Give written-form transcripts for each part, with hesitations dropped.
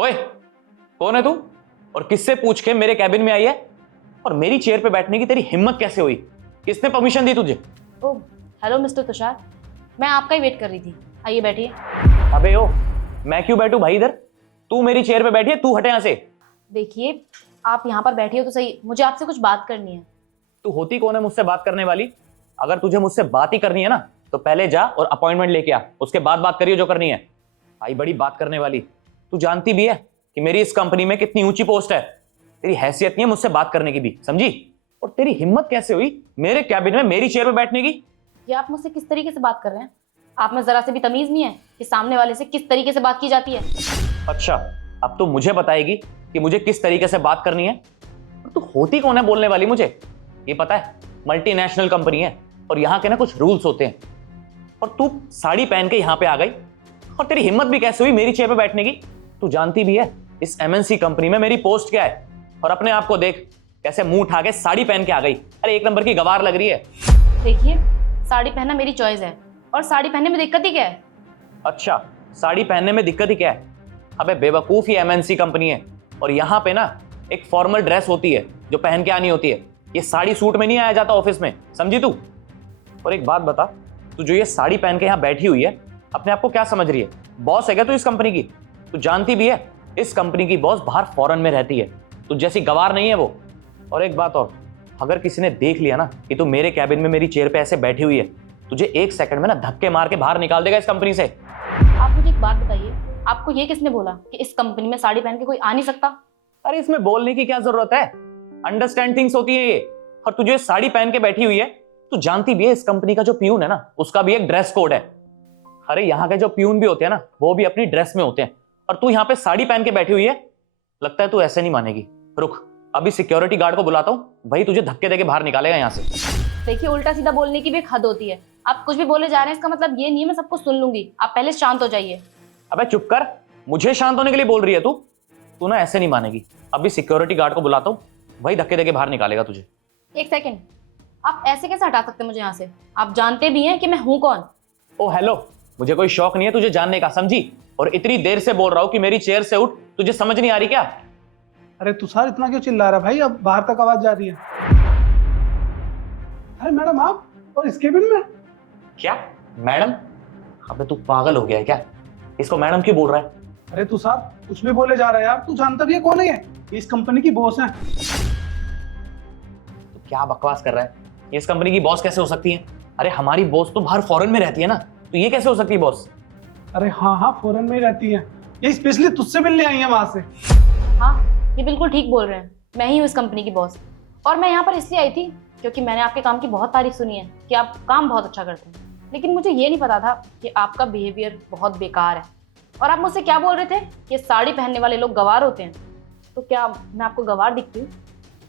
ओए, कौन है तू और किससे पूछ के मेरे कैबिन में आई है? और मेरी चेयर पे बैठने की तेरी हिम्मत कैसे हुई? किसने परमिशन दी तुझे? ओह हेलो मिस्टर तुषार, मैं आपका ही वेट कर रही थी। आइए बैठिए। अबे ओ, मैं क्यों बैठूं भाई इधर? तू मेरी चेयर पे बैठी है, तू हटे यहाँ से। देखिए, आप यहाँ पर बैठिए तो सही, मुझे आपसे कुछ बात करनी है। तू होती कौन है मुझसे बात करने वाली? अगर तुझे मुझसे बात ही करनी है ना तो पहले जा और अपॉइंटमेंट लेके आ, उसके बाद बात करियो जो करनी है। आई बड़ी बात करने वाली। तू जानती भी है कि मेरी इस कंपनी में कितनी ऊंची पोस्ट है। तेरी हैसियत नहीं है मुझसे बात करने की भी, समझी? और तेरी हिम्मत कैसे हुई मेरे कैबिन में मेरी चेयर पे बैठने की? ये आप मुझसे किस तरीके से बात कर रहे हैं? आप में जरा से भी तमीज नहीं है कि सामने वाले से किस तरीके से बात की जाती है? अच्छा, अब तो मुझे बताएगी कि मुझे किस तरीके से बात करनी है? और तू होती कौन है बोलने वाली मुझे? ये पता है मल्टीनेशनल कंपनी है और यहाँ के ना कुछ रूल्स होते हैं। और तू साड़ी पहन के यहाँ पे आ गई और तेरी हिम्मत भी कैसे हुई मेरी चेयर पे बैठने की? तू जानती भी है इस एमएनसी कंपनी में मेरी पोस्ट क्या है? और अपने आप को देख कैसे मुंह उठा के साड़ी पहन के आ गई। अरे एक नंबर की गवार लग रही है। देखिए, साड़ी पहनना मेरी चॉइस है और साड़ी पहनने में दिक्कत ही क्या है? अच्छा, साड़ी पहनने में दिक्कत ही क्या है? अबे बेवकूफ, ही एमएनसी कंपनी है और यहाँ पे ना एक फॉर्मल ड्रेस होती है जो पहन के आनी होती है। ये साड़ी सूट में नहीं आया जाता ऑफिस में, समझी तू? और एक बात बता, तू जो ये साड़ी पहन के यहाँ बैठी हुई है अपने आप को क्या समझ रही है? बॉस है क्या तू इस कंपनी की? तू जानती भी है इस कंपनी की बॉस बाहर फॉरेन में रहती है। तू जैसी गवार नहीं है वो। और एक बात और, अगर किसी ने देख लिया ना कि तू मेरे कैबिन में मेरी चेयर पे ऐसे बैठी हुई है, तुझे एक सेकंड में ना धक्के मार के बाहर निकाल देगा इस कंपनी से। आप मुझे एक बात बताइए, आपको ये किसने बोला कि इस कंपनी में साड़ी पहन के कोई आ नहीं सकता? अरे इसमें बोलने की क्या जरूरत है? अंडरस्टैंड थिंग्स होती है ये। और तुझे साड़ी पहन के बैठी हुई है, तू जानती भी है इस कंपनी का जो पियून है ना उसका भी एक ड्रेस कोड है। अरे यहाँ के जो पियून भी होते हैं ना वो भी अपनी ड्रेस में होते हैं, और तू यहाँ पे साड़ी पहन के बैठी हुई है। लगता है तू ऐसे नहीं मानेगी। रुक, अभी सिक्योरिटी गार्ड को बुलाता हूँ, वही तुझे धक्के देके बाहर निकालेगा यहाँ से। देखिए, उल्टा सीधा बोलने की भी एक हद होती है। आप कुछ भी बोले जा रहे हैं, इसका मतलब ये नहीं है मैं सबको सुन लूंगी। आप पहले शांत हो जाइए। अबे चुप कर, मुझे शांत होने के लिए बोल रही है तू? तू ना ऐसे नहीं मानेगी। अभी सिक्योरिटी गार्ड को बुलाता हूँ, वही धक्के देके बाहर निकालेगा तुझे। एक सेकंड, आप ऐसे कैसे हटा सकते हैं मुझे यहाँ से? आप जानते भी हैं कि मैं हूँ कौन? ओ हेलो, मुझे कोई शौक नहीं है तुझे जानने का, समझी? और इतनी देर से बोल रहा हूँ कि मेरी चेयर से उठ, तुझे समझ नहीं आ रही क्या? अरे तुषार, इतना क्यों चिल्ला रहा है भाई? अब बाहर तक आवाज जा रही है। अरे मैडम, आप और इस केबिन में? क्या मैडम? अबे तू पागल हो गया है क्या? इसको मैडम क्यों बोल रहा है? अरे तुषार, कुछ भी बोले जा रहा है यार। तू जानता भी है कौन है ये? इस कंपनी की बॉस है। तो क्या बकवास कर रहा है? ये इस कंपनी की बॉस कैसे हो सकती है? अरे हमारी बॉस तो बाहर फॉरेन में रहती है ना, तो ये कैसे हो सकती है बॉस? अरे हाँ हाँ, फॉरेन में ही रहती है। ये स्पेशली तुझसे मिलने आई है वहां से। हाँ, ये बिल्कुल ठीक बोल रहे हैं। मैं ही हूँ इस कंपनी की बॉस, और मैं यहाँ पर इसलिए आई थी क्योंकि मैंने आपके काम की बहुत तारीफ सुनी है कि आप काम बहुत अच्छा करते हैं। लेकिन मुझे ये नहीं पता था कि आपका बिहेवियर बहुत बेकार है। और आप मुझसे क्या बोल रहे थे कि साड़ी पहनने वाले लोग गवार होते हैं? तो क्या मैं आपको गवार दिखती हूँ?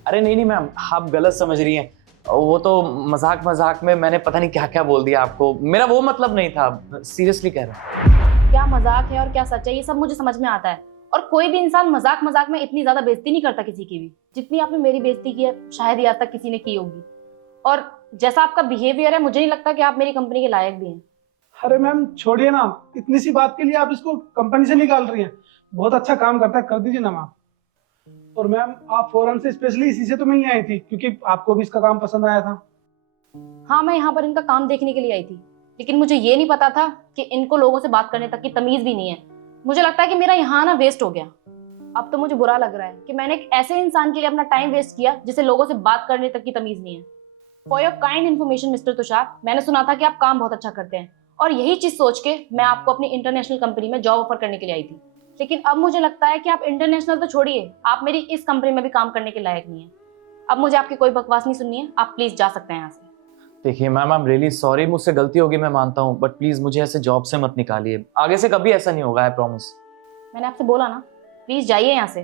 अरे नहीं नहीं मैम, आप गलत समझ रही हैं। वो तो मजाक मजाक में मैंने पता नहीं क्या क्या बोल दिया आपको। मेरा वो मतलब नहीं था, सीरियसली कह रहा हूँ। क्या मजाक है और क्या सच है ये सब मुझे समझ में आता है। और कोई भी इंसान मजाक मजाक में इतनी ज्यादा बेइज्जती नहीं करता किसी की भी, जितनी आपने मेरी बेइज्जती की है शायद ही आज तक किसी ने की होगी। और जैसा आपका बिहेवियर है, मुझे नहीं लगता कि आप मेरी कंपनी के लायक भी हैं। अरे मैम छोड़िए ना, इतनी सी बात के लिए आप इसको कंपनी से निकाल रही हैं। बहुत अच्छा काम करता है, कर दीजिए ना मैम। और मैम, आप फॉरेन से स्पेशली इसी से तो मिलने आई थी क्योंकि आपको भी इसका काम पसंद आया था। हाँ, मैं यहाँ पर इनका काम देखने के लिए आई थी, लेकिन मुझे ये नहीं पता था कि इनको लोगों से बात करने तक की तमीज भी नहीं है। मुझे लगता है कि मेरा यहाँ आना वेस्ट हो गया। अब तो मुझे बुरा लग रहा है कि मैंने एक ऐसे इंसान के लिए अपना टाइम वेस्ट किया जिसे लोगों से बात करने तक की तमीज नहीं है। For your kind information mister Tushar, मैंने सुना था कि आप काम बहुत अच्छा करते हैं, और यही चीज सोच के मैं आपको अपनी इंटरनेशनल कंपनी में जॉब ऑफर करने के लिए आई थी। लेकिन अब मुझे लगता है कि आप इंटरनेशनल तो छोड़िए, आप मेरी इस कंपनी में भी काम करने के लायक नहीं है। अब मुझे आपकी कोई बकवास नहीं सुननी है, आप प्लीज जा सकते हैं यहाँ से। देखिए ma'am, I am really sorry, मुझसे गलती होगी मैं मानता हूँ, बट प्लीज मुझे ऐसे जॉब से मत निकालिए। आगे से कभी ऐसा नहीं होगा, आई प्रॉमिस। मैंने आपसे बोला ना, प्लीज जाइए यहाँ से।